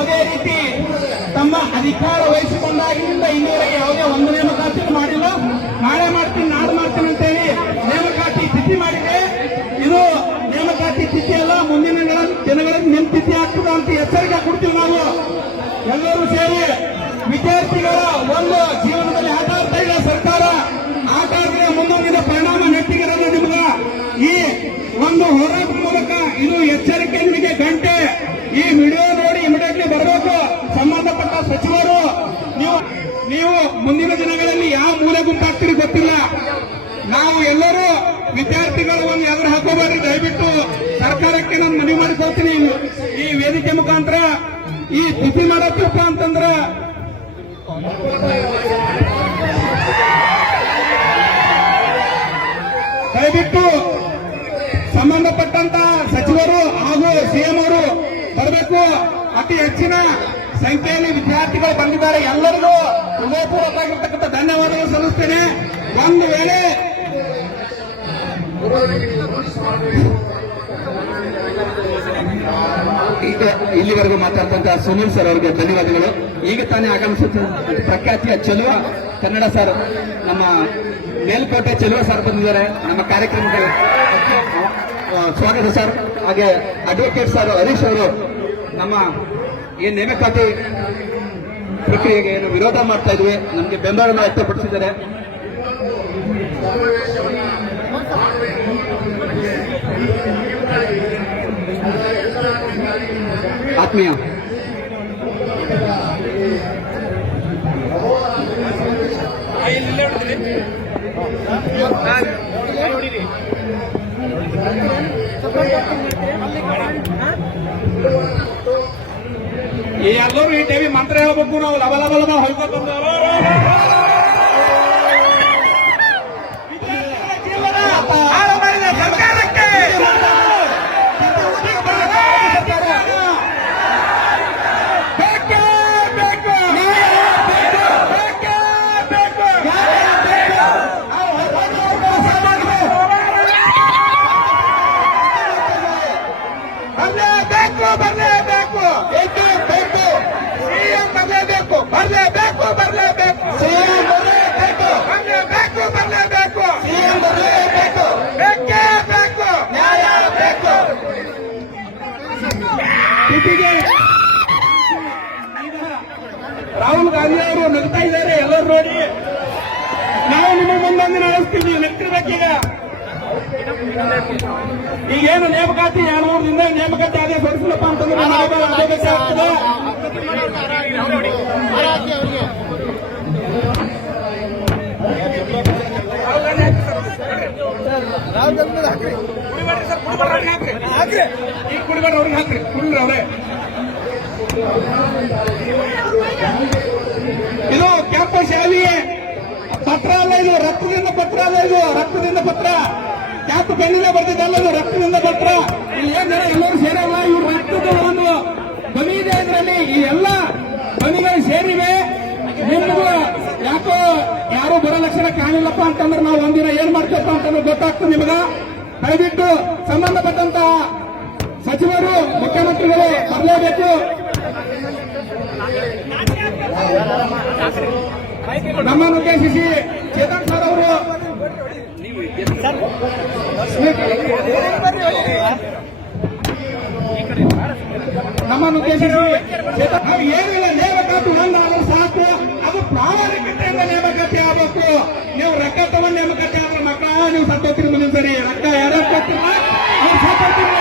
ಯಾವುದೇ ರೀತಿ ತಮ್ಮ ಅಧಿಕಾರ ವಹಿಸಿಕೊಂಡಾಗಿನಿಂದ ಇನ್ನೂವರೆಗೆ ಯಾವುದೇ ಒಂದು ನೇಮಕಾತಿ ಮಾಡಿಲ್ಲ. ನಾಳೆ ಮಾಡ್ತೀನಿ ನಾಡು ಮಾಡ್ತೀನಿ ಅಂತೇಳಿ ನೇಮಕಾತಿ ತಿಥಿ ಮಾಡಿದೆ ಇದು ನೇಮಕಾತಿ ತಿಥಿ ಅಲ್ಲ, ಮುಂದಿನ ದಿನ- ದಿನಗಳಲ್ಲಿ ನಿಮ್ ತಿಥಿ ಆಗ್ತದ ಅಂತ ಎಚ್ಚರಿಕೆ ಕೊಡ್ತೀವಿ ನಾವು. ಎಲ್ಲರೂ ಸೇರಿ ವಿದ್ಯಾರ್ಥಿಗಳ ಒಂದು ಜೀವನದಲ್ಲಿ ಆಟ ಇದೆ ಸರ್ಕಾರ. ಆಟ ಆಡಿದ್ರೆ ಮುಂದೊಂದಿನ ಪರಿಣಾಮ ನೆಟ್ಟಿಗಿರೋದು ನಿಮ್ಗ. ಈ ಒಂದು ಹೋರಾಟದ ಮೂಲಕ ಇದು ಎಚ್ಚರಿಕೆ ನಿಮಗೆ ಗಂಟೆ. ಈ ವಿಡಿಯೋ ನೋಡಿ ಇಮಿಡಿಯೇಟ್ಲಿ ಬರಬೇಕು ಸಂಬಂಧಪಟ್ಟ ಸಚಿವರು ನೀವು ನೀವು ಮುಂದಿನ ದಿನಗಳಲ್ಲಿ ಯಾವ ಮೂಲೆ ಗುಂಪಾಗ್ತೀರಿ ಗೊತ್ತಿಲ್ಲ. ನಾವು ಎಲ್ಲರೂ ವಿದ್ಯಾರ್ಥಿಗಳು ಒಂದು ಎದುರು ಹಾಕೋಬಾರ್ದು ದಯವಿಟ್ಟು ಸರ್ಕಾರಕ್ಕೆ ನಾನು ಮನವಿ ಮಾಡಿಕೊಳ್ತೀನಿ. ಈ ವೇದಿಕೆ ಮುಖಾಂತರ ಈ ತಿಥಿ ಮಾಡತ್ತಪ್ಪ ಅಂತಂದ್ರ ದಯವಿಟ್ಟು ಸಂಬಂಧಪಟ್ಟಂತ ಸಚಿವರು ಹಾಗೂ ಸಿಎಂ ಅವರು ಬರಬೇಕು. ಅತಿ ಹೆಚ್ಚಿನ ಸಂಖ್ಯೆಯಲ್ಲಿ ವಿದ್ಯಾರ್ಥಿಗಳು ಬಂದಿದ್ದಾರೆ. ಎಲ್ಲರಿಗೂ ಹೃದಯಪೂರ್ವಕವಾಗಿರ್ತಕ್ಕಂಥ ಧನ್ಯವಾದಗಳು ಸಲ್ಲಿಸ್ತೇನೆ. ಒಂದು ವೇಳೆ ಈಗ ಇಲ್ಲಿವರೆಗೂ ಮಾತಾಡ್ತಂತ ಸುನೀಲ್ ಸರ್ ಅವರಿಗೆ ಧನ್ಯವಾದಗಳು. ಈಗ ತಾನೇ ಆಗಮಿಸುತ್ತ ಪ್ರಖ್ಯಾತಿಯ ಚೆಲುವ ಕನ್ನಡ ಸರ್, ನಮ್ಮ ಮೇಲ್ಕೋಟೆ ಚೆಲುವ ಸರ್ ಬಂದಿದ್ದಾರೆ. ನಮ್ಮ ಕಾರ್ಯಕ್ರಮಕ್ಕೆ ಸ್ವಾಗತ ಸರ್. ಹಾಗೆ ಅಡ್ವೊಕೇಟ್ ಸರ್ ಹರೀಶ್ ಅವರು, ನಮ್ಮ ಈ ನೇಮಕಾತಿ ಪ್ರಕ್ರಿಯೆಗೆ ಏನು ವಿರೋಧ ಮಾಡ್ತಾ ಇದ್ವಿ ನಮಗೆ ಬೆಂಬಲವನ್ನು ವ್ಯಕ್ತಪಡಿಸಿದ್ದಾರೆ. ಆತ್ಮೀಯ. ಈ ಎಲ್ಲರೂ ಈ ದೇವಿ ಮಂತ್ರ ಹೇಳ್ಬೇಕು ನಾವು ಲಬ ಲಬ ಲಬ ಹೊಯ್ಕೊಂಡು ಸರ್ಕಾರಕ್ಕೆ ಬೇಕೇ ಬೇಕು ಬೇಕೇ ಬೇಕು ಬರಲೇಬೇಕು ಬರಲೇಬೇಕು ಬೇಕು ಬೇಕು ಸಿಎಂ ಬರಲೇಬೇಕು ಬರಲೇಬೇಕು ಬರಲೇಬೇಕು ಸಿಎಂ ಬರಲೇಬೇಕು ಬರಲೇಬೇಕು ಬರಲೇಬೇಕು ಸಿಎಂ ಬರಲೇಬೇಕು ಬೇಕೇ ಬೇಕು ನ್ಯಾಯ ಬೇಕು ತಿಥಿಗೆ ಈಗ ರಾಹುಲ್ ಗಾಂಧಿ ಅವರು ನಗ್ತಾ ಇದ್ದಾರೆ ಎಲ್ಲರೂ ನೋಡಿ ನಾವು ನಿಮ್ಮ ಮುಂದೊಂದು ನಡೆಸ್ತೀವಿ ಏನು ನೇಮಕಾತಿ ದಿನ ನೇಮಕಾತಿ ಆದೇಶ ಹೊರಡಿಸಲಪ್ಪ ಅಂತಂದ್ರೆ ನಾಳೆ ಆದೇಶ ಆಗ್ತದೆ ಈಗ ಕುಡಿಬೇಡ ಅವ್ರಿಗೆ ಹಾಕ್ರಿ ಕುಡಿದ್ರಿ ಅವ್ರೆ ಇದು ಕ್ಯಾಂಪಸ್ ಶಾಲೆಗೆ ಪತ್ರ ಅಲ್ಲ ಇದು ರಕ್ತದಿಂದ ಪತ್ರ ಅಲ್ಲ ಇದು, ರಕ್ತದಿಂದ ಪತ್ರ. ಯಾಕೆ ಬೆನ್ನಿಂದ ಬರ್ತಿದ್ದಲ್ಲ ಇದು, ರಕ್ತದಿಂದ ಪತ್ರ? ಇಲ್ಲಿ ಎಲ್ಲರೂ ಸೇರಲ್ಲ, ಇವ್ರು ರಕ್ತದ ಒಂದು ಧ್ವನಿ ಇದೆ ಇದರಲ್ಲಿ. ಈ ಎಲ್ಲ ಧ್ವನಿಗಳು ಸೇರಿವೆ. ನಿಮಗೂ ಯಾಕೋ ಯಾರು ಬರೋ ಲಕ್ಷಣ ಕಾಣಿಲ್ಲಪ್ಪ ಅಂತಂದ್ರೆ ನಾವು ಒಂದಿನ ಏನ್ ಮಾಡ್ತೇವಪ್ಪ ಅಂತಂದ್ರೆ ಗೊತ್ತಾಗ್ತದೆ ನಿಮಗ. ದಯವಿಟ್ಟು ಸಂಬಂಧಪಟ್ಟಂತ ಸಚಿವರು, ಮುಖ್ಯಮಂತ್ರಿಗಳು ಬರಲೇಬೇಕು. ನಮ್ಮನ್ನು ಉದ್ದೇಶಿಸಿ ಚೇತನ್ ಸರ್ ಅವರು ನಮ್ಮನ್ನು ಉದ್ದೇಶಿಸಿ ನಾವು ಏನಿಲ್ಲ ನೇಮಕಾತಿ ಒಂದಾದ್ರೂ ಸಾಕು. ಅದು ಪ್ರಾಮಾಣಿಕತೆಯಿಂದ ನೇಮಕಾತಿ ಆಗಬೇಕು. ನೀವು ರೊಕ್ಕ ತಗೊಂಡು ನೇಮಕಾತಿ ಆದ್ರೆ ಮಕ್ಕಳ, ನೀವು ಸತ್ತೋಗ್ತೀರಿ ಮುಂದಿನ ಸರಿ. ರೊಕ್ಕ ಯಾರು ಕೊಡ್ತೀರ ನೀವು ಸತ್ತೋಗ್ತೀರಿ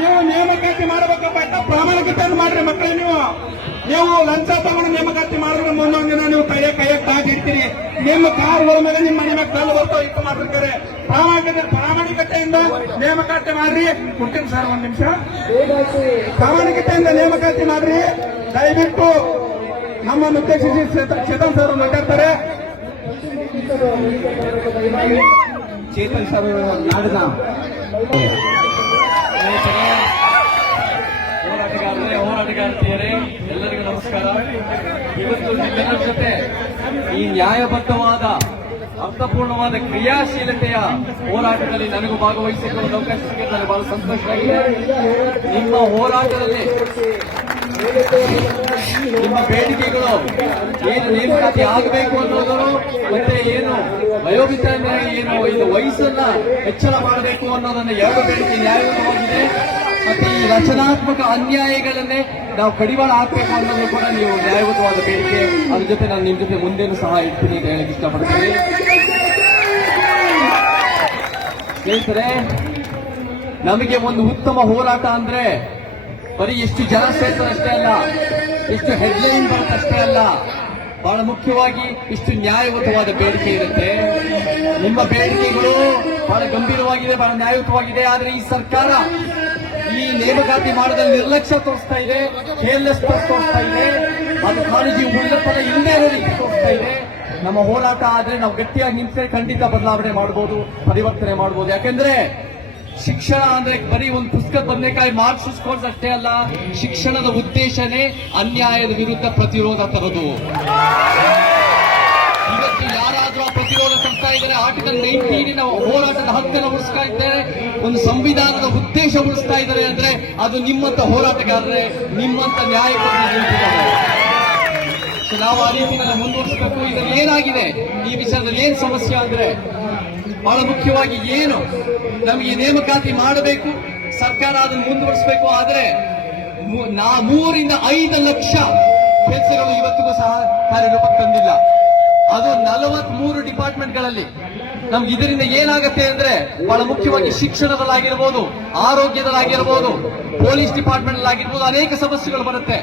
ನೀವು ನೇಮಕಾತಿ ಮಾಡಬೇಕಪ್ಪ ಪ್ರಾಮಾಣಿಕತೆಯನ್ನು ಮಾಡ್ರಿ ಮಕ್ಕಳ ನೀವು. ನೀವು ಲಂಚ ತಗೊಂಡು ನೇಮಕಾತಿ ಮಾಡಿದ್ರೆ ಮುಂದೊಂದು ದಿನ ನೀವು ಕೈಯ ಕೈಯ ಕಾಜಿ ಇಡ್ತೀರಿ ನಿಮ್ಮ ಕಾರುಗಳ ಮೇಲೆ ನಿಮ್ಮ ಮನೆ ಮೇಲೆ ಕಲ್ಲು ಬರ್ತೋ ಇಟ್ಟು ಮಾಡಿರ್ತಾರೆ ಪ್ರಾಮಾಣಿಕತೆ ಪ್ರಾಮಾಣಿಕತೆಯಿಂದ ನೇಮಕಾತಿ ಮಾಡ್ರಿ. ಕೊಡ್ತೀನಿ ಸರ್ ಒಂದ್ ನಿಮಿಷ. ಪ್ರಾಮಾಣಿಕತೆಯಿಂದ ನೇಮಕಾತಿ ಮಾಡ್ರಿ. ದಯವಿಟ್ಟು ನಮ್ಮನ್ನು ಉದ್ದೇಶಿಸಿ ಚೇತ- ಚೇತನ್ ಸರ್ ಮಾತಾಡ್ತಾರೆ. ಚೇತನ್ ಸರ್ ನಾಡಿನ ಹೋರಾಟಗಾರರೇ ಎಲ್ಲರಿಗೂ ನಮಸ್ಕಾರ. ಇವತ್ತು ನಿಮ್ಮೆಲ್ಲರ ಜೊತೆ ಈ ನ್ಯಾಯಬದ್ಧವಾದ, ಅರ್ಥಪೂರ್ಣವಾದ ಕ್ರಿಯಾಶೀಲತೆಯ ಹೋರಾಟದಲ್ಲಿ ನನಗೂ ಭಾಗವಹಿಸಿಕೊಳ್ಳಲು ಅವಕಾಶ ಸಿಕ್ಕಿದ್ದು ನನಗೆ ಬಹಳ ಸಂತೋಷವಾಗಿದೆ. ನಿಮ್ಮ ಹೋರಾಟದಲ್ಲಿ ನಿಮ್ಮ ಬೇಡಿಕೆಗಳು ಏನು ನೇಮಕಾತಿ ಆಗಬೇಕು ಅನ್ನೋದನ್ನು ಮತ್ತೆ ಏನು ವಯೋಮಿತ ಏನು ಇದು ವಯಸ್ಸನ್ನ ಹೆಚ್ಚಳ ಮಾಡಬೇಕು ಅನ್ನೋದನ್ನ ಎರಡು ಬೇಡಿಕೆ ನ್ಯಾಯಯುತವಾಗಿದೆ. ಮತ್ತೆ ಈ ರಚನಾತ್ಮಕ ಅನ್ಯಾಯಗಳನ್ನೇ ನಾವು ಕಡಿವಾಣ ಹಾಕಬೇಕು ಅನ್ನೋದು ಕೂಡ ನೀವು ನ್ಯಾಯಯುತವಾದ ಬೇಡಿಕೆ. ಅದ್ರ ಜೊತೆ ನಾನು ನಿಮ್ಮ ಜೊತೆ ಮುಂದೇನು ಸಹ ಇರ್ತೀನಿ ಅಂತ ಹೇಳಕ್ ಇಷ್ಟಪಡ್ತೀನಿ. ಸ್ನೇಹಿತರೆ, ನಮಗೆ ಒಂದು ಉತ್ತಮ ಹೋರಾಟ ಅಂದ್ರೆ ಬರೀ ಎಷ್ಟು ಜನ ಸೇರ್ತಾರಷ್ಟೇ ಅಲ್ಲ ಎಷ್ಟು ಹೆಡ್ಲೈನ್ ಬರುತ್ತಷ್ಟೇ ಅಲ್ಲ, ಬಹಳ ಮುಖ್ಯವಾಗಿ ಇಷ್ಟು ನ್ಯಾಯಯುತವಾದ ಬೇಡಿಕೆ ಇರುತ್ತೆ. ನಿಮ್ಮ ಬೇಡಿಕೆಗಳು ಬಹಳ ಗಂಭೀರವಾಗಿದೆ, ಬಹಳ ನ್ಯಾಯಯುತವಾಗಿದೆ, ಆದರೆ ಈ ಸರ್ಕಾರ ಈ ನೇಮಕಾತಿ ಮಾಡದಲ್ಲಿ ನಿರ್ಲಕ್ಷ್ಯ ತೋರಿಸ್ತಾ ಇದೆ ಕೇರ್ಲೆಸ್ ತೋರಿಸ್ತಾ ಇದೆ, ಅದು ಕಾಳಜಿ ಉಳ್ಳತನ ಇಲ್ಲದೆ ತೋರಿಸ್ತಾ ಇದೆ. ನಮ್ಮ ಹೋರಾಟ ಆದ್ರೆ ನಾವು ಗಟ್ಟಿಯಾಗಿ ನಿಂತೆ ಖಂಡಿತ ಬದಲಾವಣೆ ಮಾಡಬಹುದು ಪರಿವರ್ತನೆ ಮಾಡಬಹುದು ಯಾಕೆಂದ್ರೆ ಶಿಕ್ಷಣ ಅಂದ್ರೆ ಬರೀ ಒಂದು ಪುಸ್ತಕ ಬದನೆಕಾಯಿ ಮಾರ್ಕ್ಸ್ ಕೋರ್ಸ್ ಅಷ್ಟೇ ಅಲ್ಲ, ಶಿಕ್ಷಣದ ಉದ್ದೇಶನೇ ಅನ್ಯಾಯದ ವಿರುದ್ಧ ಪ್ರತಿರೋಧ ತರೋದು. ಇದ್ದಾರೆ ಆರ್ಟಿಕಲ್ ನೈನ್ಟೀನ್ ಹೋರಾಟದ ಹಕ್ಕನ್ನು ಉಳಿಸ್ತಾ ಇದ್ದಾರೆ. ಒಂದು ಸಂವಿಧಾನದ ಉದ್ದೇಶ ಉಳಿಸ್ತಾ ಇದ್ದಾರೆ ಅಂದ್ರೆ ಅದು ನಿಮ್ಮಂತ ಹೋರಾಟಗಾರರೆ ನಿಮ್ಮಂತ ನ್ಯಾಯಕ್ಕೆ ನಾವು ಆ ರೀತಿಯಲ್ಲಿ ಮುಂದುವರಿಸಬೇಕು. ಇದರಲ್ಲಿ ಏನಾಗಿದೆ? ಈ ವಿಷಯದಲ್ಲಿ ಏನ್ ಸಮಸ್ಯೆ ಅಂದ್ರೆ ಬಹಳ ಮುಖ್ಯವಾಗಿ ಏನು? ನಮಗೆ ನೇಮಕಾತಿ ಮಾಡಬೇಕು, ಸರ್ಕಾರ ಅದನ್ನು ಮುಂದುವರಿಸಬೇಕು. ಆದರೆ ನಾ ಮೂರಿಂದ ಐದು ಲಕ್ಷ ಕೆಲಸಗಳು ಇವತ್ತಿಗೂ ಸಹ ಕಾರ್ಯರೂಪಕ್ಕೆ ತಂದಿಲ್ಲ ಅದು ನಲವತ್ಮೂರು ಡಿಪಾರ್ಟ್ಮೆಂಟ್ಗಳಲ್ಲಿ. ನಮ್ಗೆ ಇದರಿಂದ ಏನಾಗುತ್ತೆ ಅಂದ್ರೆ ಬಹಳ ಮುಖ್ಯವಾಗಿ ಶಿಕ್ಷಣದಲ್ಲಾಗಿರ್ಬೋದು, ಆರೋಗ್ಯದಲ್ಲಾಗಿರ್ಬೋದು, ಪೊಲೀಸ್ ಡಿಪಾರ್ಟ್ಮೆಂಟ್ ಆಗಿರ್ಬೋದು ಅನೇಕ ಸಮಸ್ಯೆಗಳು ಬರುತ್ತೆ.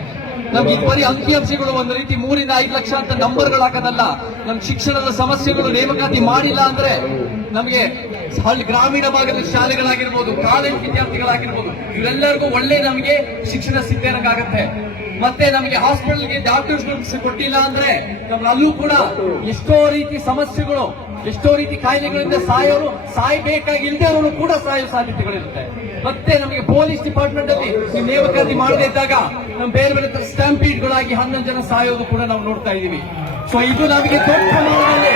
ನಮ್ಗೆ ಇದು ಬರೀ ಅಂಕಿಅಂಶಗಳು ಒಂದು ರೀತಿ ಮೂರಿಂದ ಐದು ಲಕ್ಷ ಅಂತ ನಂಬರ್ಗಳು ಹಾಕೋದಲ್ಲ ನಮ್ ಶಿಕ್ಷಣದ ಸಮಸ್ಯೆಗಳು ನೇಮಕಾತಿ ಮಾಡಿಲ್ಲ ಅಂದ್ರೆ ನಮಗೆ ಹಳ್ಳಿ ಗ್ರಾಮೀಣ ಭಾಗದ ಶಾಲೆಗಳಾಗಿರ್ಬೋದು, ಕಾಲೇಜ್ ವಿದ್ಯಾರ್ಥಿಗಳಾಗಿರ್ಬೋದು, ಇವರೆಲ್ಲರಿಗೂ ಒಳ್ಳೆ ನಮಗೆ ಶಿಕ್ಷಣ ಸಿಗ್ತೇನಕ್ಕಾಗತ್ತೆ ಮತ್ತೆ ನಮಗೆ ಹಾಸ್ಪಿಟಲ್ಗೆ ಡಾಕ್ಟರ್ಸ್ ಕೊಟ್ಟಿಲ್ಲ ಅಂದ್ರೆ ನಮ್ಗೆ ಅಲ್ಲೂ ಕೂಡ ಎಷ್ಟೋ ರೀತಿ ಸಮಸ್ಯೆಗಳು, ಎಷ್ಟೋ ರೀತಿ ಕಾಯಿಲೆಗಳಿಂದ ಸಾಯೋರು ಸಾಯ್ಬೇಕಾಗಿಲ್ದೇ ಅವರು ಕೂಡ ಸಾಯೋ ಸಾಧ್ಯತೆಗಳಿರುತ್ತೆ. ಮತ್ತೆ ನಮಗೆ ಪೊಲೀಸ್ ಡಿಪಾರ್ಟ್ಮೆಂಟ್ ಅಲ್ಲಿ ನೀವು ನೇಮಕಾತಿ ಮಾಡದೇ ಇದ್ದಾಗ ನಮ್ ಬೇರೆ ಬೇರೆ ಸ್ಟಾಂಪೀಡ್ಗಳಾಗಿ ಹನ್ನೊಂದು ಜನ ಸಾಯೋದು ಕೂಡ ನಾವು ನೋಡ್ತಾ ಇದೀವಿ ಸೊ ಇದು ನಮಗೆ ದೊಡ್ಡ ಪ್ರಮಾಣದಲ್ಲಿ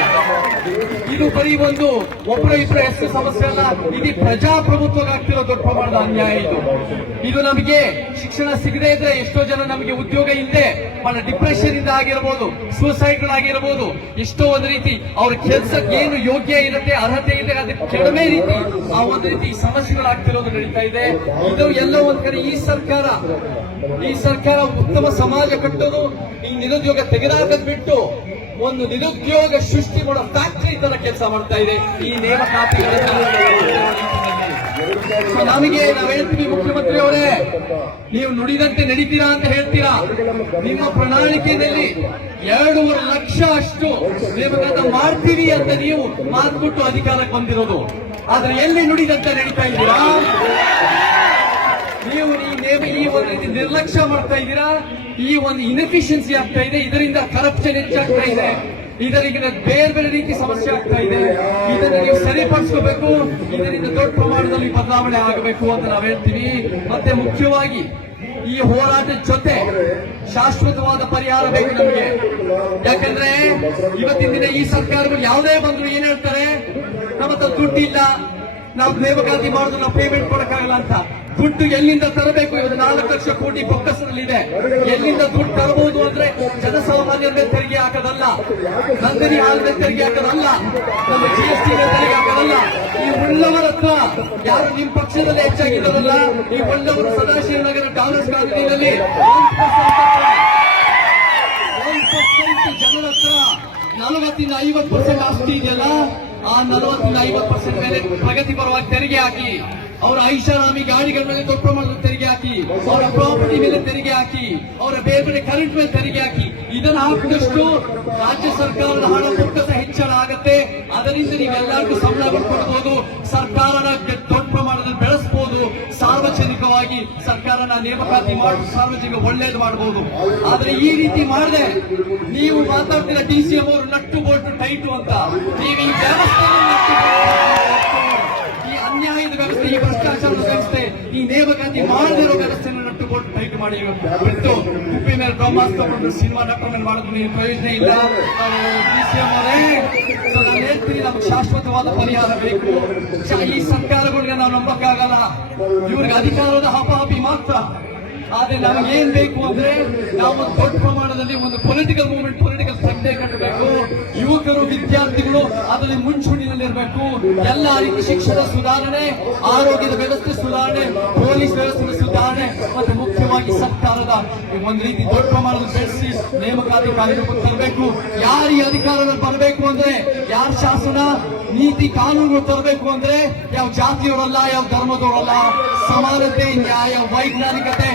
ಇದು ಬರೀ ಒಂದು ಒಬ್ಬರ ಇಬ್ಬರ ಹೆಸರು ಸಮಸ್ಯೆ ಅಲ್ಲ, ಇಡೀ ಪ್ರಜಾಪ್ರಭುತ್ವಕ್ಕೆ ಆಗ್ತಿರೋ ದೊಡ್ಡ ಪ್ರಮಾಣದ ಅನ್ಯಾಯ ಇದು. ಇದು ನಮಗೆ ಶಿಕ್ಷಣ ಸಿಗದೇ ಇದ್ರೆ ಎಷ್ಟೋ ಜನ ನಮಗೆ ಉದ್ಯೋಗ ಇಲ್ಲದೆ ಬಹಳ ಡಿಪ್ರೆಷನ್ ಇಂದ ಆಗಿರ್ಬೋದು ಸೂಸೈಡ್ ಆಗಿರಬಹುದು ಎಷ್ಟೋ ಒಂದು ರೀತಿ ಅವ್ರ ಕೆಲಸಕ್ಕೆ ಏನು ಯೋಗ್ಯ ಇರುತ್ತೆ, ಅರ್ಹತೆ ಇದೆ ಅದಕ್ಕೆ ಕಡಿಮೆ ರೀತಿ ಆ ಒಂದು ರೀತಿ ಸಮಸ್ಯೆಗಳಾಗ್ತಿರೋದು ನಡೀತಾ ಇದೆ. ಇದು ಎಲ್ಲ ಒಂದ್ ಕಡೆ ಈ ಸರ್ಕಾರ ಈ ಸರ್ಕಾರ ಉತ್ತಮ ಸಮಾಜ ಕಟ್ಟೋದು, ಈ ನಿರುದ್ಯೋಗ ತೆಗೆದಾಕದ್ ಬಿಟ್ಟು ಒಂದು ನಿರುದ್ಯೋಗ ಸೃಷ್ಟಿ ಮಾಡೋ ಫ್ಯಾಕ್ಟರಿ ತರ ಕೆಲಸ ಮಾಡ್ತಾ ಇದೆ. ಈ ನೇಮಕಾತಿಗಳನ್ನು ನಮಗೆ ನಾವು ಮುಖ್ಯಮಂತ್ರಿ ಅವರೇ, ನೀವು ನುಡಿದಂತೆ ನಡೀತೀರಾ ಅಂತ ಹೇಳ್ತೀರಾ? ನಿಮ್ಮ ಪ್ರಣಾಳಿಕೆಯಲ್ಲಿ ಎರಡೂವರೆ ಲಕ್ಷ ಅಷ್ಟು ನೇಮಕಾತ ಮಾಡ್ತೀರಿ ಅಂತ ನೀವು ಮಾತುಬಿಟ್ಟು ಅಧಿಕಾರಕ್ಕೆ ಬಂದಿರೋದು. ಆದ್ರೆ ಎಲ್ಲಿ ನುಡಿದಂತೆ ನಡೀತಾ ಇದ್ದೀರಾ? ನೀವು ಈ ನೇಮ ಈ ಒಂದು ನಿರ್ಲಕ್ಷ್ಯ ಮಾಡ್ತಾ ಇದ್ದೀರಾ? ಈ ಒಂದು ಇನ್ಎಫಿಷಿಯನ್ಸಿ ಆಗ್ತಾ ಇದೆ. ಇದರಿಂದ ಕರಪ್ಷನ್ ಹೆಚ್ಚಾಗ್ತಾ ಇದೆ. ಇದರಿಂದ ಬೇರೆ ಬೇರೆ ರೀತಿ ಸಮಸ್ಯೆ ಆಗ್ತಾ ಇದೆ. ಇದನ್ನು ನೀವು ಸರಿಪಡಿಸ್ಕೋಬೇಕು. ಇದರಿಂದ ದೊಡ್ಡ ಪ್ರಮಾಣದಲ್ಲಿ ಬದಲಾವಣೆ ಆಗಬೇಕು ಅಂತ ನಾವು ಹೇಳ್ತೀವಿ. ಮತ್ತೆ ಮುಖ್ಯವಾಗಿ ಈ ಹೋರಾಟದ ಜೊತೆ ಶಾಶ್ವತವಾದ ಪರಿಹಾರ ಬೇಕು ನಮಗೆ. ಯಾಕಂದ್ರೆ ಇವತ್ತಿನ ದಿನ ಈ ಸರ್ಕಾರಗಳು ಯಾವುದೇ ಬಂದ್ರು ಏನ್ ಹೇಳ್ತಾರೆ? ನಮ್ಮ ದುಡ್ಡಿಲ್ಲ. ನಾವು ನೇಮಕಾತಿ ಮಾಡೋದು ನಾವು ಪೇಮೆಂಟ್ ಕೊಡಕ್ಕಾಗಲ್ಲ ಅಂತ. ದುಡ್ಡು ಎಲ್ಲಿಂದ ತರಬೇಕು ಇವತ್ತು ನಾಲ್ಕು ಲಕ್ಷ ಕೋಟಿ ಬೊಕ್ಕಸದಲ್ಲಿದೆ ಎಲ್ಲಿಂದ ದುಡ್ಡು ತರಬಹುದು ಅಂದ್ರೆ ಜನಸಾಮಾನ್ಯರ ಮೇಲೆ ತೆರಿಗೆ ಹಾಕೋದಲ್ಲ. ನಂದಿನಿ ಹಾಲ್ ತೆರಿಗೆ ಹಾಕೋದಲ್ಲ. ನಮ್ಮ ಜಿ ಎಸ್ ಟಿ ತೆರಿಗೆ ಹಾಕೋದಲ್ಲ. ಈ ಉಳ್ಳವರ ಹತ್ರ ಯಾರು ನಿಮ್ ಪಕ್ಷದಲ್ಲಿ ಹೆಚ್ಚಾಗಿದ್ದಾರಲ್ಲ, ಈ ಉಳ್ಳವರು ಸದಾಶಿವನಗರ ಡಾಲರ್ಸ್ ಕಾಲೋನಿಯಲ್ಲಿ ಜನರ ಹತ್ರ ನಲವತ್ತಿಂದ ಐವತ್ತು ಪರ್ಸೆಂಟ್ ಆಸ್ತಿ ಇದೆಯಲ್ಲ, ಆ ನಲವತ್ತಿಂದ ಐವತ್ತು ಪರ್ಸೆಂಟ್ ಮೇಲೆ ಪ್ರಗತಿ ಪರವಾಗಿ ತೆರಿಗೆ ಹಾಕಿ. ಅವರ ಐಷಾರಾಮಿ ಗಾಡಿಗಳ ಮೇಲೆ ದೊಡ್ಡ ಪ್ರಮಾಣದ ತೆರಿಗೆ ಹಾಕಿ, ಅವರ ಪ್ರಾಪರ್ಟಿ ಮೇಲೆ ತೆರಿಗೆ ಹಾಕಿ, ಅವರ ಬೇರೆ ಕರೆಂಟ್ ಮೇಲೆ ತೆರಿಗೆ ಹಾಕಿ, ಇದನ್ನು ಹಾಕಿದಷ್ಟು ರಾಜ್ಯ ಸರ್ಕಾರದ ಹಣ ಬೊಕ್ಕಸ ಹೆಚ್ಚಳ ಆಗತ್ತೆ. ಅದರಿಂದ ನೀವೆಲ್ಲರಿಗೂ ಸಂಬಳ ಕೊಡ್ಬೋದು. ಸರ್ಕಾರನ ದೊಡ್ಡ ಪ್ರಮಾಣದಲ್ಲಿ ಬೆಳೆಸಬಹುದು ಸಾರ್ವಜನಿಕವಾಗಿ ಸರ್ಕಾರನ ನೇಮಕಾತಿ ಮಾಡಿ, ಸಾರ್ವಜನಿಕ ಒಳ್ಳೇದು ಮಾಡಬಹುದು ಆದ್ರೆ ಈ ರೀತಿ ಮಾಡದೆ, ನೀವು ಮಾತಾಡ್ತೀರ ಡಿ ಸಿ ಎಂ ಅವರು ನಟ್ಟು ಬೋಲ್ಟು ಟೈಟು ಅಂತ. ನೀವು ಈ ವ್ಯವಸ್ಥೆ ಈ ಅನ್ಯಾಯದ ವ್ಯವಸ್ಥೆ ಈ ಭ್ರಷ್ಟಾಚಾರದ ವ್ಯವಸ್ಥೆ ಈ ನೇಮಕಾತಿ ಮಾಡದಿರೋ ವ್ಯವಸ್ಥೆಯನ್ನು ನಟ್ಟು ಬೋಲ್ಟು ಟೈಟ್ ಮಾಡಿ ಬಿಟ್ಟು ಉಪ್ಪಿ ಮೇಲೆ ಬ್ರಹ್ಮಾಸ್ತ್ರ ಕೊಟ್ಟು ಸಿನಿಮಾ ಡಾಕ್ಟರ್ ಮೇಲೆ ಮಾಡೋದು ನೀವು ಪ್ರಯೋಜನ ಇಲ್ಲ. ನಮ್ಗೆ ಶಾಶ್ವತವಾದ ಪರಿಹಾರ ಬೇಕು. ಈ ಸರ್ಕಾರಗಳಿಗೆ ನಾವು ನಂಬಕ್ಕಾಗಲ್ಲ. ಇವ್ರಿಗೆ ಅಧಿಕಾರದ ಹಪಾಹಪಿ ಮಾತ್ರ. ಆದ್ರೆ ನಮ್ಗೇನ್ ಏನ್ ಬೇಕು ಅಂದ್ರೆ ನಾವು ಒಂದು ದೊಡ್ಡ ಪ್ರಮಾಣದಲ್ಲಿ ಒಂದು ಪೊಲಿಟಿಕಲ್ ಮೂವ್ಮೆಂಟ್ ಪೊಲಿಟಿಕಲ್ ಸಂಡೆ ಕಟ್ಟಬೇಕು. ಯುವಕರು, ವಿದ್ಯಾರ್ಥಿಗಳು ಅದರಲ್ಲಿ ಮುಂಚೂಣಿನಲ್ಲಿರಬೇಕು ಎಲ್ಲ ರೀತಿ ಶಿಕ್ಷಣ ಸುಧಾರಣೆ, ಆರೋಗ್ಯದ ವ್ಯವಸ್ಥೆ ಸುಧಾರಣೆ, ಪೊಲೀಸ್ ವ್ಯವಸ್ಥೆ ಒಂದು ರೀತಿ ದೊಡ್ಡ ಪ್ರಮಾಣದ ಬೆಳೆಸಿ ನೇಮಕಾತಿ ಕಾರ್ಯಕ್ರಮ ತರಬೇಕು. ಯಾರು ಈ ಅಧಿಕಾರದಲ್ಲಿ ಬರಬೇಕು ಅಂದ್ರೆ, ಯಾರ ಶಾಸನ, ನೀತಿ ಕಾನೂನು ತರಬೇಕು ಅಂದ್ರೆ, ಯಾವ ಜಾತಿಯವರಲ್ಲ, ಯಾವ ಧರ್ಮದವರಲ್ಲ, ಸಮಾನತೆ, ನ್ಯಾಯ, ವೈಜ್ಞಾನಿಕತೆ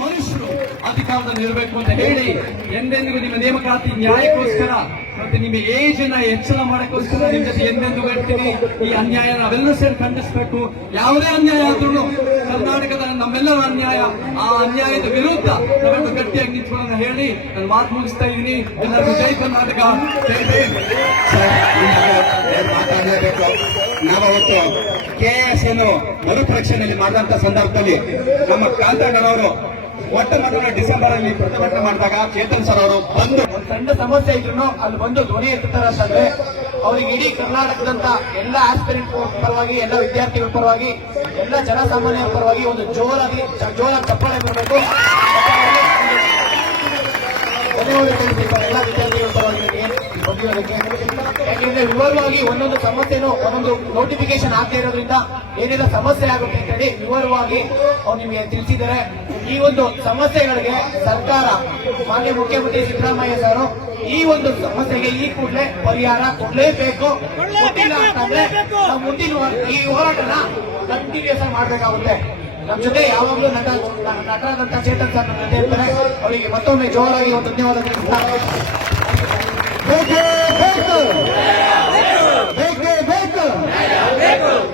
ಮನುಷ್ಯರು ಅಧಿಕಾರದಲ್ಲಿ ಇರಬೇಕು ಅಂತ ಹೇಳಿ ಎಂದೆಂದಿಗೂ ನಿಮ್ಮ ನೇಮಕಾತಿ ನ್ಯಾಯಕ್ಕೋಸ್ಕರ ಮತ್ತೆ ನಿಮ್ಮ ಏಜ್ ಅನ್ನ ಹೆಚ್ಚಳ ಮಾಡಕ್ಕೋಸ್ಕರ ಎಂದೆಂದು ಹೇಳ್ತೀನಿ. ಈ ಅನ್ಯಾಯ ನಾವೆಲ್ಲರೂ ಸೇರಿ ಖಂಡಿಸಬೇಕು. ಯಾವುದೇ ಅನ್ಯಾಯ ಆದ್ರೂ ಕರ್ನಾಟಕದ ನಮ್ಮೆಲ್ಲರ ಅನ್ಯಾಯ. ಆ ಅನ್ಯಾಯದ ವಿರುದ್ಧ ನಾವೆಲ್ಲರೂ ಗಟ್ಟಿಯಾಗಿ ನಿಂತ್ಕೊಳ್ಳೋಣ ಹೇಳಿ ನಾನು ಮಾತು ಮುಗಿಸ್ತಾ ಇದ್ದೀನಿ. ಎಲ್ಲರಿಗೂ ಜೈ ಕರ್ನಾಟಕ. ನಾವತ್ತು ಕೆ ಎಸ್ ಅನ್ನು ಮರುಪರೀಕ್ಷೆಯಲ್ಲಿ ಮಾಡಿದಂತ ಸಂದರ್ಭದಲ್ಲಿ ನಮ್ಮ ಕಾಂತಣ್ಣನವರು ಒಟ್ಟ ಡಿಸೆಂಬರ್ ಅಲ್ಲಿ ಪ್ರತಿಭಟನೆ ಮಾಡಿದಾಗ ಚೇತನ್ ಸರ್ ಅವರು ಬಂದು ಒಂದು ಸಣ್ಣ ಸಮಸ್ಯೆ ಇದ್ರು ಅಲ್ಲಿ ಬಂದು ಧ್ವನಿ ಎತ್ತಾರೆ ಅಂತಂದ್ರೆ, ಅವರಿಗೆ ಇಡೀ ಕರ್ನಾಟಕದಂತ ಎಲ್ಲ ಆಸ್ಪಿರೆಂಟ್ ಪರವಾಗಿ, ಎಲ್ಲ ವಿದ್ಯಾರ್ಥಿಗಳ ಪರವಾಗಿ, ಎಲ್ಲ ಜನಸಾಮಾನ್ಯರ ಪರವಾಗಿ ಒಂದು ಜೋರಾಗಿ ಜೋರ ಚಪ್ಪಾಳೆ ಬರಬೇಕು. ಯಾಕೆಂದ್ರೆ ವಿವರವಾಗಿ ಒಂದೊಂದು ಸಮಸ್ಯೆನೂ, ಒಂದೊಂದು ನೋಟಿಫಿಕೇಶನ್ ಆಗ್ತಾ ಇರೋದ್ರಿಂದ ಏನೆಲ್ಲ ಸಮಸ್ಯೆ ಆಗುತ್ತೆ ಅಂತ ಹೇಳಿ ವಿವರವಾಗಿ ಅವ್ರು ನಿಮಗೆ ತಿಳಿಸಿದ್ದಾರೆ. ಈ ಒಂದು ಸಮಸ್ಯೆಗಳಿಗೆ ಸರ್ಕಾರ ಮಾನ್ಯ ಮುಖ್ಯಮಂತ್ರಿ ಸಿದ್ದರಾಮಯ್ಯ ಸರ್ ಈ ಒಂದು ಸಮಸ್ಯೆಗೆ ಈ ಕೂಡಲೇ ಪರಿಹಾರ ಕೊಡಲೇಬೇಕು. ಕೊಟ್ಟಿಲ್ಲ ಅಂತಂದ್ರೆ ನಾವು ಮುಂದಿನ ಈ ಹೋರಾಟನ ಕಂಟಿನ್ಯೂಸ್ ಆಗಿ ಮಾಡಬೇಕಾಗುತ್ತೆ. ನಮ್ಮ ಜೊತೆ ಯಾವಾಗಲೂ ನಟ ನಟರಾದಂತ ಚೇತನ್ ಸರ್ ನಮ್ಮ ಜೊತೆ ಇರ್ತಾರೆ. ಅವರಿಗೆ ಮತ್ತೊಮ್ಮೆ ಜೋರಾಗಿ ಒಂದು ಧನ್ಯವಾದ ತಿಳಿಸ್ತಾ ಬೇಕೇ ಬೇಕು ಬೇಕೇ ಬೇಕು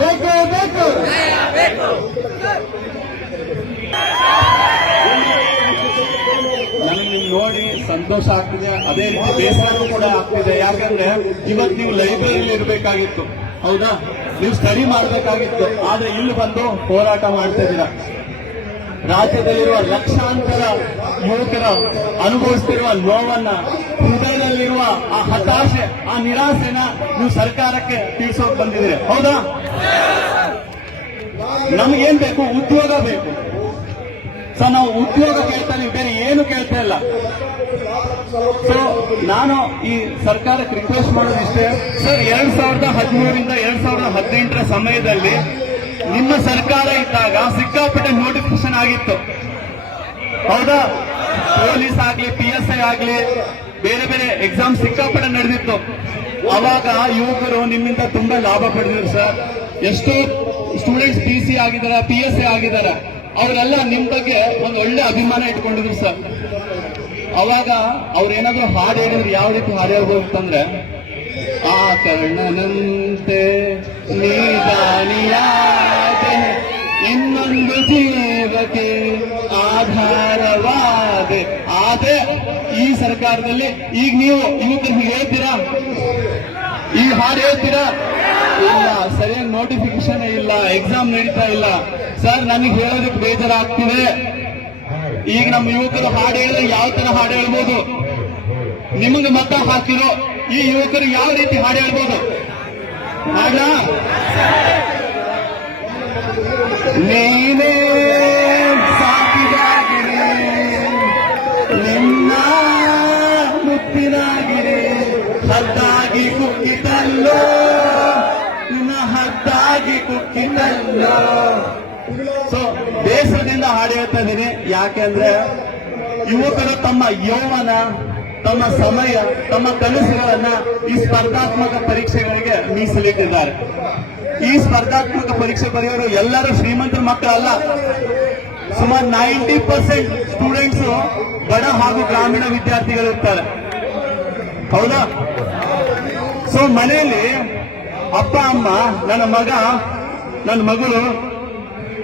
ಬೇಕೇ ಬೇಕು ನನಗೆ ನೋಡಿ ಸಂತೋಷ ಆಗ್ತಿದೆ, ಅದೇ ರೀತಿ ಬೇಸರ ಕೂಡ ಆಗ್ತಿದೆ. ಯಾಕಂದ್ರೆ ಇವತ್ತು ನೀವು ಲೈಬ್ರರಿಲಿ ಇರಬೇಕಾಗಿತ್ತು. ಹೌದಾ? ನೀವು ಸ್ಟಡಿ ಮಾಡಬೇಕಾಗಿತ್ತು. ಆದ್ರೆ ಇಲ್ಲಿ ಬಂದು ಹೋರಾಟ ಮಾಡ್ತಾ ಇದ್ದೀರಾ? ರಾಜ್ಯದಲ್ಲಿರುವ ಲಕ್ಷಾಂತರ ಯುವಕರ ಅನುಭವಿಸ್ತಿರುವ ನೋವನ್ನ, ಹೃದಯದಲ್ಲಿರುವ ಆ ಹತಾಶೆ, ಆ ನಿರಾಸೆನ ನೀವು ಸರ್ಕಾರಕ್ಕೆ ತಿಳಿಸೋಕ್ ಬಂದಿದ್ದೀರಿ. ಹೌದಾ? ನಮಗೇನ್ ಬೇಕು? ಉದ್ಯೋಗ ಬೇಕು. ಸೊ ನಾವು ಉದ್ಯೋಗ ಕೇಳ್ತಾ ನೀವು ಬೇರೆ ಏನು ಕೇಳ್ತಾ ಇಲ್ಲ. ಸೊ ನಾನು ಈ ಸರ್ಕಾರಕ್ಕೆ ರಿಕ್ವೆಸ್ಟ್ ಮಾಡೋದಿಷ್ಟೇ ಸರ್ ಎರಡ್ ಸಾವಿರದ ಹದಿಮೂರಿಂದ ಎರಡ್ ಸಾವಿರದ ಹದಿನೆಂಟರ ಸಮಯದಲ್ಲಿ ನಿಮ್ಮ ಸರ್ಕಾರ ಇದ್ದಾಗ ಸಿಕ್ಕಾಪಟ್ಟೆ ನೋಟಿಫಿಕೇಶನ್ ಆಗಿತ್ತು. ಹೌದಾ? ಪೊಲೀಸ್ ಆಗ್ಲಿ ಪಿ ಎಸ್ ಐ ಆಗ್ಲಿ, ಬೇರೆ ಬೇರೆ ಎಕ್ಸಾಮ್ ಸಿಕ್ಕಾಪಟ್ಟೆ ನಡೆದಿತ್ತು. ಅವಾಗ ಯುವಕರು ನಿಮ್ಮಿಂದ ತುಂಬಾ ಲಾಭ ಪಡೆದಿದ್ರು ಸರ್ ಎಷ್ಟೋ ಸ್ಟೂಡೆಂಟ್ಸ್ ಪಿ ಸಿ ಆಗಿದ್ದಾರೆ ಪಿ ಎಸ್ ಐ ಆಗಿದ್ದಾರೆ. ಅವರೆಲ್ಲ ನಿಮ್ ಬಗ್ಗೆ ಒಂದು ಒಳ್ಳೆ ಅಭಿಮಾನ ಇಟ್ಕೊಂಡಿದ್ರು ಸರ್. ಅವಾಗ ಅವ್ರೇನಾದ್ರೂ ಹಾಡು ಹೇಳಿದ್ರು ಯಾವ ರೀತಿ ಹಾಡು ಹೇಳ್ಬೋದು ಅಂತಂದ್ರೆ ಆ ಕರ್ಣನಂತೆ ಇನ್ನೊಂದು ಜೀವಕ್ಕೆ ಆಧಾರವಾದೆ. ಆದ್ರೆ ಈ ಸರ್ಕಾರದಲ್ಲಿ ಈಗ ನೀವು ಯುವಕರಿಗೆ ಹೇಳ್ತೀರಾ? ಈ ಹಾಡು ಹೇಳ್ತೀರಾ? ಇಲ್ಲ, ಸರಿಯಾಗಿ ನೋಟಿಫಿಕೇಶನ್ ಇಲ್ಲ ಎಕ್ಸಾಮ್ ನಡೀತಾ ಇಲ್ಲ. ಸರ್ ನನಗೆ ಹೇಳೋದಕ್ಕೆ ಬೇಜಾರಾಗ್ತಿದೆ. ಈಗ ನಮ್ಮ ಯುವಕರು ಹಾಡು ಹೇಳಿದ್ರೆ ಯಾವ ತರ ಹಾಡು ಹೇಳ್ಬೋದು? ನಿಮಗೆ ಮತ ಹಾಕಿರೋ ಈ ಯುವಕರು ಯಾವ ರೀತಿ ಹಾಡು ಹೇಳ್ಬೋದು? ಆಗ ನೀನೇ ಸಾಕಿದಾಗಿರಿ, ನಿನ್ನ ಮುತ್ತಿನಾಗಿರಿ, ಹದ್ದಾಗಿ ಕುಕ್ಕಿತಲ್ಲೋ, ನಿನ್ನ ಹದ್ದಾಗಿ ಕುಕ್ಕಿತಲ್ಲೋ. ಸೊ ಬೇಸರದಿಂದ ಹಾಡು ಹೇಳ್ತಾ ಇದ್ದೀನಿ. ಯಾಕೆಂದ್ರೆ ಯುವಕರು ತಮ್ಮ ಯೌವನ, ತಮ್ಮ ಸಮಯ, ತಮ್ಮ ಕನಸುಗಳನ್ನ ಈ ಸ್ಪರ್ಧಾತ್ಮಕ ಪರೀಕ್ಷೆಗಳಿಗೆ ಮೀಸಲಿಟ್ಟಿದ್ದಾರೆ. ಈ ಸ್ಪರ್ಧಾತ್ಮಕ ಪರೀಕ್ಷೆ ಬರೆಯೋರು ಎಲ್ಲರೂ ಶ್ರೀಮಂತರ ಮಕ್ಕಳಲ್ಲ. ಸುಮಾರು ನೈಂಟಿ ಪರ್ಸೆಂಟ್ ಸ್ಟೂಡೆಂಟ್ಸ್ ಬಡ ಹಾಗೂ ಗ್ರಾಮೀಣ ವಿದ್ಯಾರ್ಥಿಗಳು ಇರ್ತಾರೆ. ಹೌದಾ? ಸೊ ಮನೆಯಲ್ಲಿ ಅಪ್ಪ, ಅಮ್ಮ, ನನ್ನ ಮಗ, ನನ್ನ ಮಗಳು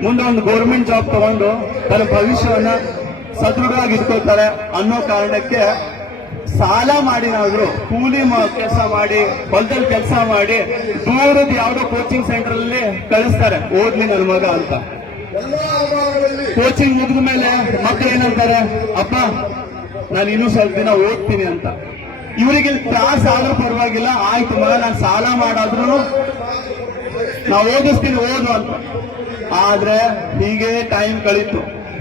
ಮುಂದೆ ಒಂದು ಗೌರ್ಮೆಂಟ್ ಜಾಬ್ ತಗೊಂಡು ತನ್ನ ಭವಿಷ್ಯವನ್ನ ಸದೃಢವಾಗಿ ಇಟ್ಕೊಳ್ತಾರೆ ಅನ್ನೋ ಕಾರಣಕ್ಕೆ ಸಾಲ ಮಾಡಿನಾದ್ರು ಕೂಲಿ ಕೆಲಸ ಮಾಡಿ, ಹೊಲದಲ್ಲಿ ಕೆಲಸ ಮಾಡಿ, ದೂರದ ಯಾವುದೋ ಕೋಚಿಂಗ್ ಸೆಂಟರ್ ಅಲ್ಲಿ ಕಳಿಸ್ತಾರೆ, ಓದ್ಲಿ ನನ್ನ ಮಗ ಅಂತ. ಕೋಚಿಂಗ್ ಮುಗಿದ ಮೇಲೆ ಮಕ್ಕಳು ಏನಂತಾರೆ, ಅಪ್ಪ, ನಾನು ಇನ್ನೂ ಸ್ವಲ್ಪ ದಿನ ಓದ್ತೀನಿ ಅಂತ. ಇವರಿಗೆ ತ್ರಾಸ ಆದ್ರೂ ಪರವಾಗಿಲ್ಲ, ಆಯ್ತು ಮಗ, ನಾನು ಸಾಲ ಮಾಡಾದ್ರೂ ನಾವು ಓದಿಸ್ತೀನಿ ಓದು ಅಂತ ಆದ್ರೆ ಹೀಗೆ ಟೈಮ್ ಕಳೀತು.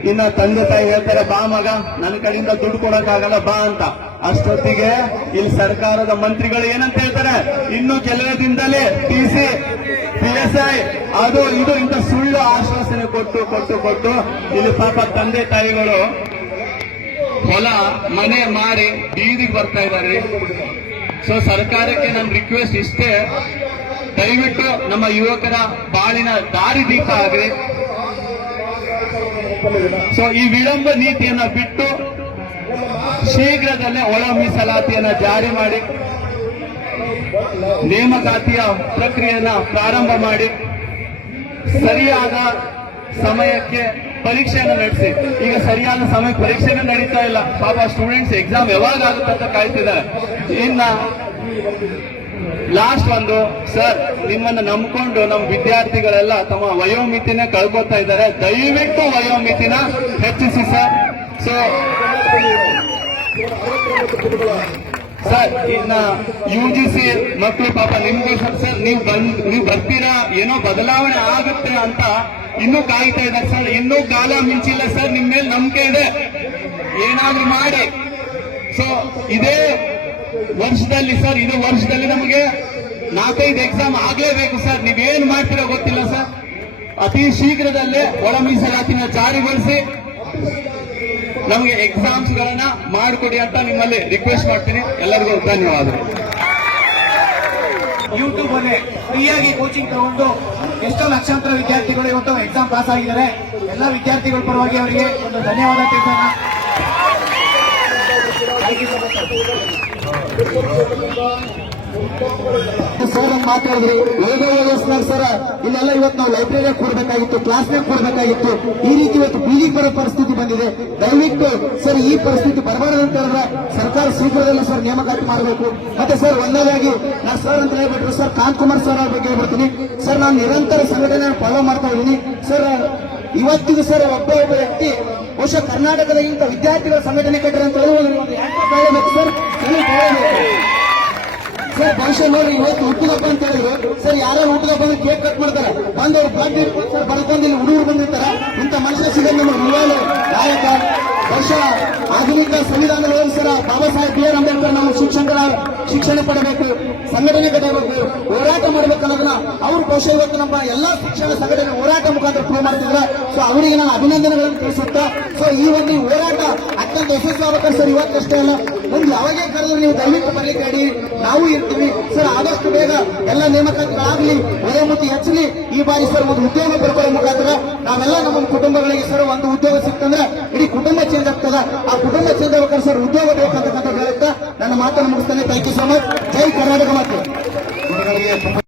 ಇನ್ನ ತಂದೆ ತಾಯಿ ಹೇಳ್ತಾರೆ, ಬಾ ಮಗ, ನನ್ನ ಕಡೆಯಿಂದ ದುಡ್ಡು ಕೊಡಕ್ಕಾಗಲ್ಲ, ಬಾ ಅಂತ. ಅಷ್ಟೊತ್ತಿಗೆ ಇಲ್ಲಿ ಸರ್ಕಾರದ ಮಂತ್ರಿಗಳು ಏನಂತ ಹೇಳ್ತಾರೆ? ಇನ್ನು ಕೆಲವೇ ದಿನದಲ್ಲಿ T C P S I ಅದು ಇದು ಇಂತ ಸುಳ್ಳು ಆಶ್ವಾಸನೆ ಕೊಟ್ಟು ಕೊಟ್ಟು ಕೊಟ್ಟು ಇಲ್ಲಿ ಪಾಪ ತಂದೆ ತಾಯಿಗಳು ಹೊಲ, ಮನೆ ಮಾರಿ ಬೀದಿಗೆ ಬರ್ತಾ ಇದ್ದಾರೆ. ಸೊ ಸರ್ಕಾರಕ್ಕೆ ನನ್ನ ರಿಕ್ವೆಸ್ಟ್ ಇಷ್ಟೇ. ದಯವಿಟ್ಟು ನಮ್ಮ ಯುವಕರ ಬಾಳಿನ ದಾರಿ ದೀಪ ಆಗಲಿ ಸೊ ಈ ವಿಳಂಬ ನೀತಿಯನ್ನ ಬಿಟ್ಟು ಶೀಘ್ರದಲ್ಲೇ ಒಳ ಮೀಸಲಾತಿಯನ್ನ ಜಾರಿ ಮಾಡಿ, ನೇಮಕಾತಿಯ ಪ್ರಕ್ರಿಯೆಯನ್ನ ಪ್ರಾರಂಭ ಮಾಡಿ, ಸರಿಯಾದ ಸಮಯಕ್ಕೆ ಪರೀಕ್ಷೆಯನ್ನು ನಡೆಸಿ. ಈಗ ಸರಿಯಾದ ಸಮಯಕ್ಕೆ ಪರೀಕ್ಷೆನೇ ನಡೀತಾ ಇಲ್ಲ. ಪಾಪ ಸ್ಟೂಡೆಂಟ್ಸ್ ಎಕ್ಸಾಮ್ ಯಾವಾಗ ಆಗುತ್ತೆ ಅಂತ ಕಾಯ್ತಿದ್ದಾರೆ. ಇನ್ನ ಲಾಸ್ಟ್ ಒಂದು, ಸರ್, ನಿಮ್ಮನ್ನ ನಂಬ್ಕೊಂಡು ನಮ್ಮ ವಿದ್ಯಾರ್ಥಿಗಳೆಲ್ಲ ತಮ್ಮ ವಯೋಮಿತಿನ ಕಳ್ಕೊತಾ ಇದ್ದಾರೆ. ದಯವಿಟ್ಟು ವಯೋಮಿತಿನ ಹೆಚ್ಚಿಸಿ, ಸರ್. ಸೊ ಸರ್, ಇನ್ನ ಯು ಜಿ ಸಿ ಮಕ್ಕಳು ಪಾಪ ನಿಮ್ಗೆ ಸರ್, ನೀವು ಬಂದ್, ನೀವು ಬರ್ತೀರಾ? ಏನೋ ಬದಲಾವಣೆ ಆಗುತ್ತೆ ಅಂತ ಇನ್ನೂ ಕಾಯ್ತಾ ಇದ್ದಾರೆ, ಸರ್. ಇನ್ನೂ ಕಾಲ ಮಿಂಚಿಲ್ಲ, ಸರ್. ನಿಮ್ಮ ಮೇಲೆ ನಂಬಿಕೆ ಇದೆ. ಏನಾದ್ರೂ ಮಾಡಿ. ಸೊ ಇದೇ ವರ್ಷದಲ್ಲಿ ಸರ್ ಇದು ವರ್ಷದಲ್ಲಿ ನಮಗೆ ನಾಲ್ಕೈದು ಎಕ್ಸಾಮ್ ಆಗಲೇಬೇಕು ಸರ್ ನೀವೇನ್ ಮಾಡ್ತೀರೋ ಗೊತ್ತಿಲ್ಲ ಸರ್ ಅತಿ ಶೀಘ್ರದಲ್ಲೇ ಒಳ ಮೀಸಲಾತಿನ ಜಾರಿಗೊಳಿಸಿ ನಮಗೆ ಎಕ್ಸಾಮ್ಸ್ ಗಳನ್ನ ಮಾಡಿಕೊಡಿ ಅಂತ ನಿಮ್ಮಲ್ಲಿ ರಿಕ್ವೆಸ್ಟ್ ಮಾಡ್ತೀನಿ. ಎಲ್ಲರಿಗೂ ಧನ್ಯವಾದಗಳು. ಯೂಟ್ಯೂಬ್ ಅಲ್ಲಿ ಫ್ರೀಯಾಗಿ ಕೋಚಿಂಗ್ ತಗೊಂಡು ಎಷ್ಟೋ ಲಕ್ಷಾಂತರ ವಿದ್ಯಾರ್ಥಿಗಳು ಇವತ್ತು ಎಕ್ಸಾಮ್ ಪಾಸ್ ಆಗಿದ್ದಾರೆ. ಎಲ್ಲ ವಿದ್ಯಾರ್ಥಿಗಳ ಪರವಾಗಿ ಅವರಿಗೆ ಒಂದು ಧನ್ಯವಾದ ತಿಳಿಸೋಣ. ಸರ್, ಮಾತಾಡಿದ್ರಿ. ಓದಿಸ್ತಾರೆ ಸರ್. ಇಲ್ಲೆಲ್ಲ ಇವತ್ತು ನಾವು ಲೈಬ್ರರಿ ಕೊಡ್ಬೇಕಾಗಿತ್ತು ಕ್ಲಾಸ್ನಾಗ ಕೊಡ್ಬೇಕಾಗಿತ್ತು ಈ ರೀತಿ ಇವತ್ತು ಬೀದಿಗೆ ಬರೋ ಪರಿಸ್ಥಿತಿ ಬಂದಿದೆ. ದಯವಿಟ್ಟು ಸರ್, ಈ ಪರಿಸ್ಥಿತಿ ಬರಬಾರದು ಅಂತ ಹೇಳಿದ್ರೆ ಸರ್ಕಾರ ಶೀಘ್ರದಲ್ಲೇ ಸರ್ ನೇಮಕಾತಿ ಮಾಡಬೇಕು. ಮತ್ತೆ ಸರ್ ಒಂದನೇದಾಗಿ ನಾನು ಸರ್ ಅಂತ ಹೇಳ್ಬಿಟ್ರು ಸರ್, ಕಾಂತ್ ಕುಮಾರ್ ಸರ್ ಅವ್ರ ಬಗ್ಗೆ ಹೇಳ್ಬಿಡ್ತೀನಿ. ಸರ್, ನಾನು ನಿರಂತರ ಸಂಘಟನೆ ಫಾಲೋ ಮಾಡ್ತಾ ಇದ್ದೀನಿ. ಸರ್, ಇವತ್ತಿಗೂ ಸರ್, ಒಬ್ಬ ಒಬ್ಬ ವ್ಯಕ್ತಿ ಬಹುಶಃ ಇಂಥ ವಿದ್ಯಾರ್ಥಿಗಳ ಸಂಘಟನೆ ಕಟ್ಟರೆ ಅಂತ ಸರ್. ಸರ್ ಬಹುಶಃ ನೋಡ್ರಿ ಇವತ್ತು ಹುಟ್ಟುದಪ್ಪ ಅಂತ ಹೇಳಿದ್ರು. ಸರ್, ಯಾರೋ ಹುಟ್ಟುದಪ್ಪ ಅಂದ್ರೆ ಕೇಕ್ ಕಟ್ ಮಾಡ್ತಾರೆ. ಬಂದು ಅವ್ರು ಬ್ಲಡ್ ಸರ್ ಬರ್ಕೊಂಡು ಇಲ್ಲಿ ಹುಡುಗರು ಬಂದಿರ್ತಾರ. ಇಂಥ ಮನುಷ್ಯ ಸಿಗೋದು ನಮ್ಮ ನಿವಾಲು ನಾಯಕ, ಬಹುಶಃ ಆಧುನಿಕ ಸಂವಿಧಾನಗಳು sir Baba Saheb, B R Ambedkar ನಮ್ಮ ಶಿಕ್ಷಣ ಪಡಬೇಕು, ಸಂಘಟನೆ ಕಟ್ಟಬೇಕು, ಹೋರಾಟ ಮಾಡ್ಬೇಕು ಅನ್ನೋದನ್ನ ಅವ್ರು ಬಹುಶಃ ಇವತ್ತು ನಮ್ಮ ಎಲ್ಲಾ ಶಿಕ್ಷಣ ಸಂಘಟನೆ ಹೋರಾಟ ಮುಖಾಂತರ ಪ್ರೂವ್ ಮಾಡ್ತಿದ್ರೆ. ಸೊ ಅವರಿಗೆ ನಾನು ಅಭಿನಂದನೆಗಳನ್ನು ತಿಳಿಸುತ್ತಾ ಸೊ ಈ ಒಂದು ಹೋರಾಟ ಅತ್ಯಂತ ಯಶಸ್ವಿ ಸರ್, ಇವತ್ತಷ್ಟೇ ಅಲ್ಲ ಮುಂದೆ ಯಾವಾಗೇ ಕರೆದ್ರು ನೀವು ದಯವಿಟ್ಟು ಬರ್ಲಿಕ್ಕೆ ಹೇಳಿ ನಾವು ಇರ್ತೀವಿ. ಸರ್, ಆದಷ್ಟು ಬೇಗ ಎಲ್ಲ ನೇಮಕಾತಿಗಳಾಗ್ಲಿ ವಯೋಮಿತಿ ಹೆಚ್ಚಲಿ, ಈ ಬಾರಿ ಸರ್ ಒಂದು ಉದ್ಯೋಗ ಬರ್ಕೊಳ್ಳೋ ಮುಖಾಂತರ ನಾವೆಲ್ಲ ನಮ್ಮ ಕುಟುಂಬಗಳಿಗೆ ಸರ್ ಒಂದು ಉದ್ಯೋಗ ಸಿಕ್ತಂದ್ರೆ ಇಡೀ ಕುಟುಂಬ ಚೇಂಜ್ ಆಗ್ತದ. ಆ ಕುಟುಂಬ ಚೇಂಜ್ ಆಗ್ಬೇಕಾದ್ರೆ ಸರ್ ಉದ್ಯೋಗ ಬೇಕಂತಕ್ಕಂಥ ಹೇಳುತ್ತಾ? ನನ್ನ ಮಾತನ್ನು ಮುಗಿಸ್ತಾನೆ. Thank you so much Jai Karnataka ಮಾತು.